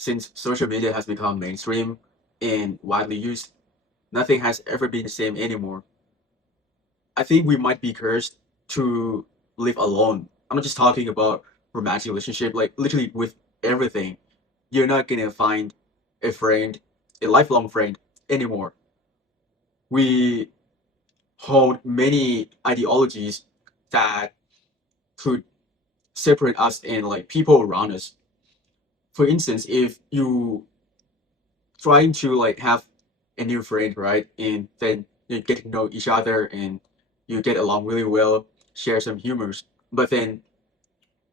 Since social media has become mainstream and widely used, nothing has ever been the same anymore. I think we might be cursed to live alone. I'm not just talking about romantic relationship, like literally with everything. You're not gonna find a friend, a lifelong friend anymore. We hold many ideologies that could separate us and like people around us. For instance, if you trying to like have a new friend, right? And then you get to know each other and you get along really well, share some humors. But then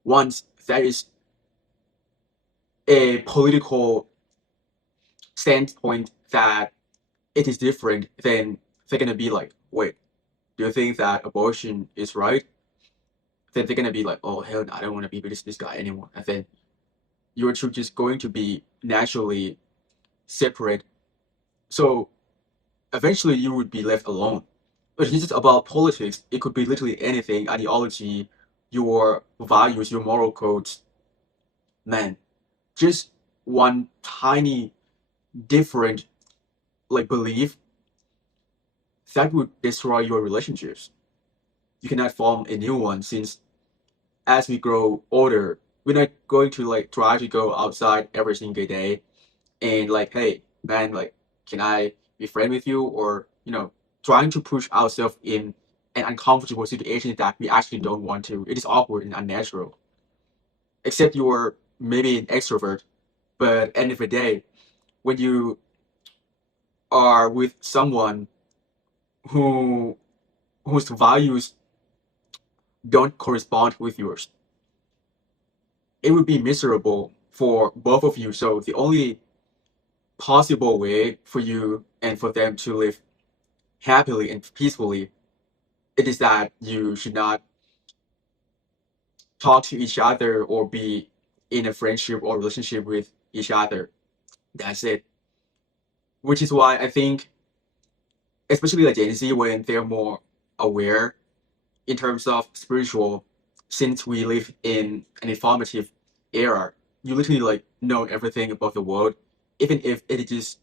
once there is a political standpoint that it is different, then they're gonna be like, wait, do you think that abortion is right? Then they're gonna be like, oh hell no, I don't want to be with this guy anymore. And then you're two just going to be naturally separate. So eventually you would be left alone. But this is about politics. It could be literally anything, ideology, your values, your moral codes. Man, just one tiny different like belief that would destroy your relationships. You cannot form a new one since as we grow older, we're not going to like try to go outside every single day and like, hey, man, like, can I be friend with you? Or, trying to push ourselves in an uncomfortable situation that we actually don't want to. It is awkward and unnatural. Except you're maybe an extrovert, but at the end of the day, when you are with someone who whose values don't correspond with yours, it would be miserable for both of you. So the only possible way for you and for them to live happily and peacefully, it is that you should not talk to each other or be in a friendship or relationship with each other. That's it. Which is why I think, especially like Gen Z, when they're more aware in terms of spiritual, since we live in an informative era, you literally like know everything about the world, even if it is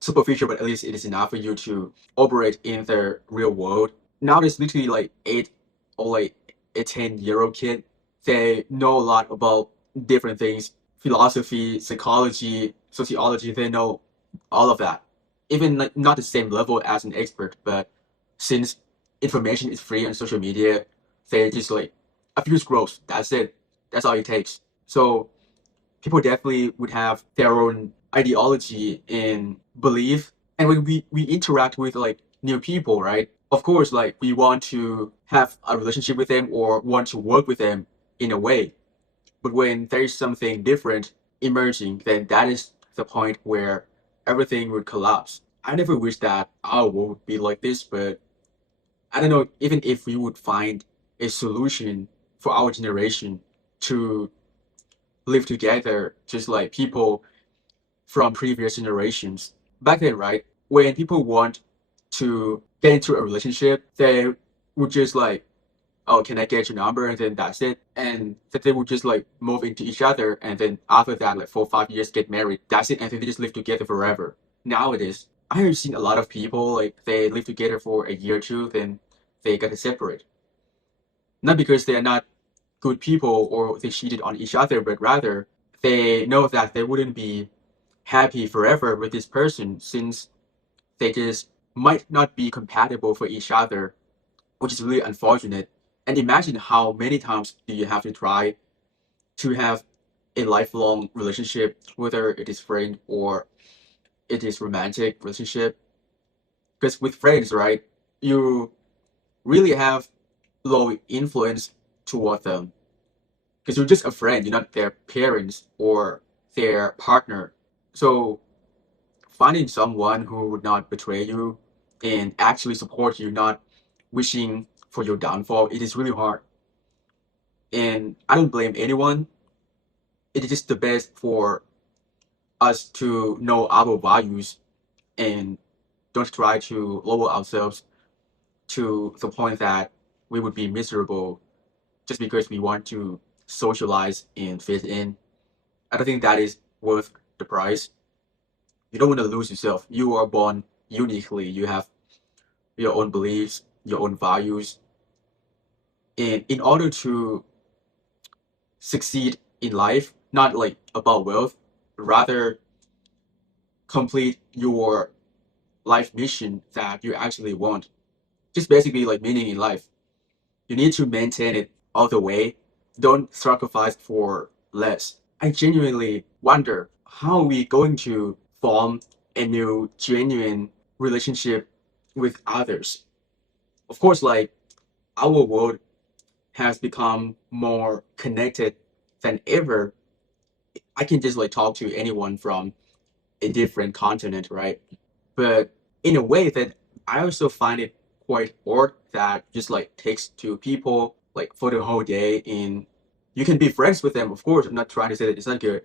superficial, but at least it is enough for you to operate in the real world. Now there's literally like 8 or like a 10-year-old kid. They know a lot about different things, philosophy, psychology, sociology. They know all of that. Even like not the same level as an expert, but since information is free on social media, they just like a few scrolls. That's it. That's all it takes. So people definitely would have their own ideology and belief. And when we interact with like new people, right? Of course, like we want to have a relationship with them or want to work with them in a way. But when there is something different emerging, then that is the point where everything would collapse. I never wish that our world would be like this, but I don't know, even if we would find a solution for our generation to live together, just like people from previous generations. Back then, right, when people want to get into a relationship, they would just like, oh, can I get your number? And then that's it. And that they would just like move into each other. And then after that, like 4 or 5 years, get married. That's it. And then they just live together forever. Nowadays, I have seen a lot of people like they live together for a year or two, then they get to separate. Not because they are not good people or they cheated on each other, but rather they know that they wouldn't be happy forever with this person since they just might not be compatible for each other, which is really unfortunate. And imagine how many times do you have to try to have a lifelong relationship, whether it is friend or it is romantic relationship. Because with friends, right, you really have low influence toward them. Because you're just a friend, you're not their parents or their partner. So finding someone who would not betray you and actually support you, not wishing for your downfall, it is really hard. And I don't blame anyone. It is just the best for us to know our values and don't try to lower ourselves to the point that we would be miserable just because we want to socialize and fit in. I don't think that is worth the price. You don't want to lose yourself. You are born uniquely. You have your own beliefs, your own values. And in order to succeed in life, not like about wealth, rather complete your life mission that you actually want. Just basically like meaning in life. You need to maintain it all the way. Don't sacrifice for less. I genuinely wonder how are we going to form a new genuine relationship with others. Of course, like our world has become more connected than ever. I can just like talk to anyone from a different continent, right? But in a way that I also find it quite odd that just like takes two people like for the whole day and you can be friends with them. Of course, I'm not trying to say that it's not good,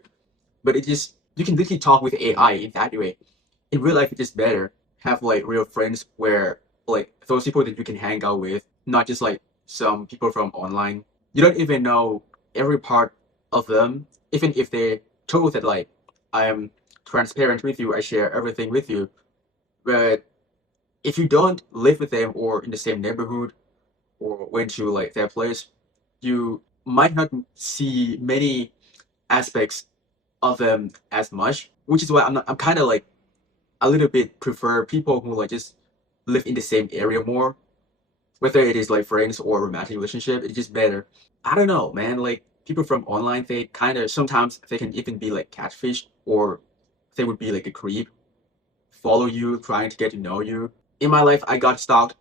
but it just you can literally talk with AI in that way. In real life, it's just better have like real friends where like those people that you can hang out with, not just like some people from online. You don't even know every part of them, even if they told that like I am transparent with you, I share everything with you. But if you don't live with them or in the same neighborhood or went to like their place, you might not see many aspects of them as much. Which is why I'm kind of like a little bit prefer people who like just live in the same area more, whether it is like friends or romantic relationship. It's just better. I don't know, man. Like people from online, they kind of sometimes they can even be like catfish or they would be like a creep, follow you, trying to get to know you. In my life, I got stalked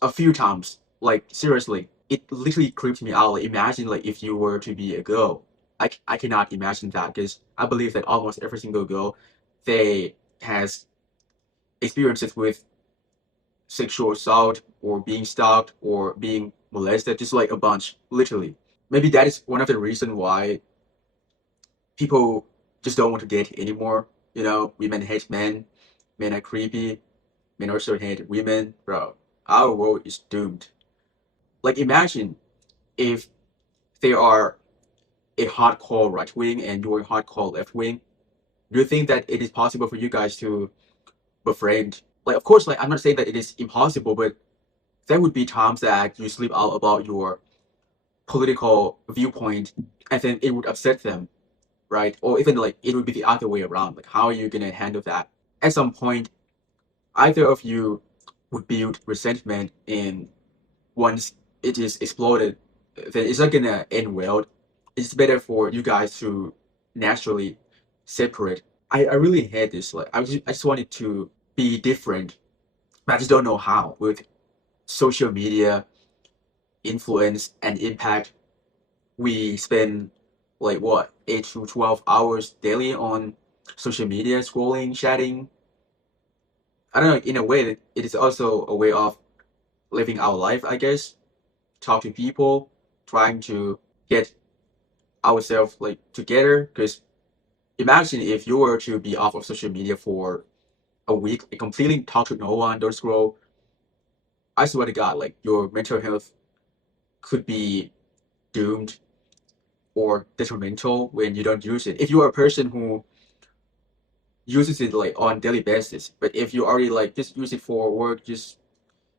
a few times. Like seriously, it literally creeped me out. Like imagine like if you were to be a girl. I cannot imagine that because I believe that almost every single girl they has experiences with sexual assault or being stalked or being molested, just like a bunch, literally. Maybe that is one of the reasons why people just don't want to date anymore. You know, women hate men, men are creepy, men also hate women. Bro, our world is doomed. Like imagine if they are a hardcore right wing and you're a hardcore left wing. Do you think that it is possible for you guys to befriend? Like, of course, like I'm not saying that it is impossible, but there would be times that you sleep out about your political viewpoint, and then it would upset them, right? Or even like it would be the other way around. Like, how are you gonna handle that? At some point, either of you would build resentment, and once it is exploded, then it's not gonna end well. It's better for you guys to naturally separate. I really hate this. Like I just want it to be different, but I just don't know how. With social media influence and impact, we spend like what 8 to 12 hours daily on social media, scrolling, chatting. I don't know. In a way, it is also a way of living our life, I guess. Talk to people, trying to get ourselves like together. Because imagine if you were to be off of social media for a week, like, completely talk to no one, don't scroll. I swear to God, like your mental health could be doomed or detrimental when you don't use it. If you are a person who uses it like on daily basis, but if you already like just use it for work, just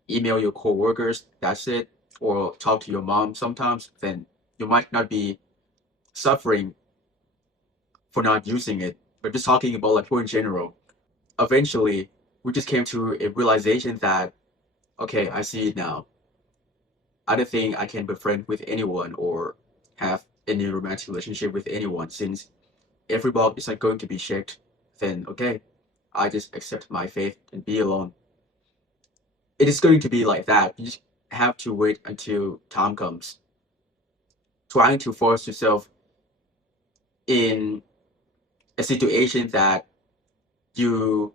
email your coworkers, that's it, or talk to your mom sometimes, then you might not be suffering for not using it. But just talking about like people in general, eventually we just came to a realization that okay, I see it now. I don't think I can befriend with anyone or have any romantic relationship with anyone since every box is not going to be checked. Then okay, I just accept my fate and be alone. It is going to be like that. You just have to wait until time comes. Trying to force yourself in a situation that you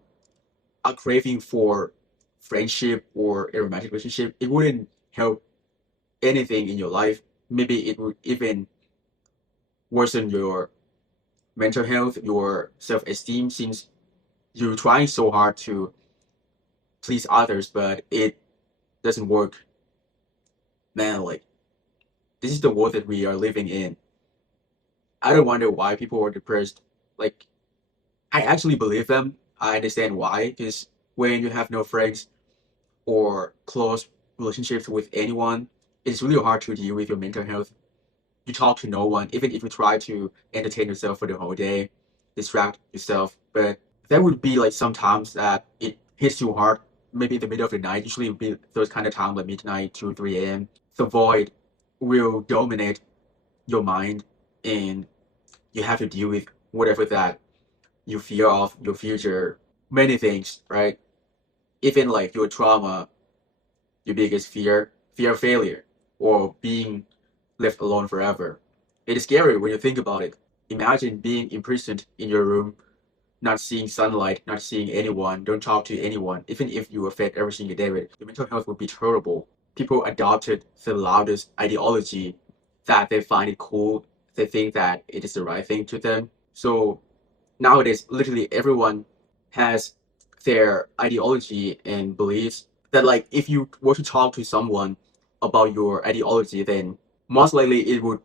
are craving for friendship or a romantic relationship, it wouldn't help anything in your life. Maybe it would even worsen your mental health, your self-esteem, since you're trying so hard to please others, but it doesn't work. Man, like this is the world that we are living in. I don't wonder why people are depressed. Like, I actually believe them. I understand why, because when you have no friends or close relationships with anyone, it's really hard to deal with your mental health. You talk to no one, even if you try to entertain yourself for the whole day, distract yourself. But there would be like some times that it hits you hard, maybe in the middle of the night. Usually it would be those kind of times like midnight, 2, 3 a.m. The void will dominate your mind and you have to deal with whatever that you fear of your future, many things, right? Even like your trauma, your biggest fear, fear of failure, or being left alone forever. It is scary when you think about it. Imagine being imprisoned in your room, not seeing sunlight, not seeing anyone, don't talk to anyone, even if you were fed every single day with it. Your mental health would be terrible. People adopted the loudest ideology that they find it cool. They think that it is the right thing to them. So nowadays, literally everyone has their ideology and beliefs that like if you were to talk to someone about your ideology, then most likely it would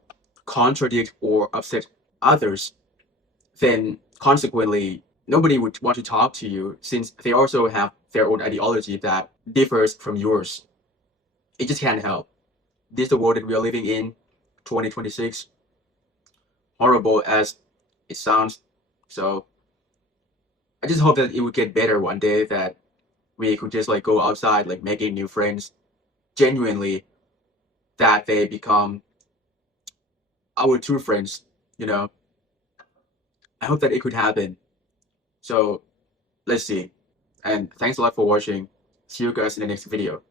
contradict or upset others. Then consequently, nobody would want to talk to you since they also have their own ideology that differs from yours. It just can't help. This is the world that we are living in, 2026. Horrible as it sounds. So I just hope that it would get better one day, that we could just like go outside, like making new friends genuinely, that they become our true friends, you know. I hope that it could happen. So let's see. And thanks a lot for watching. See you guys in the next video.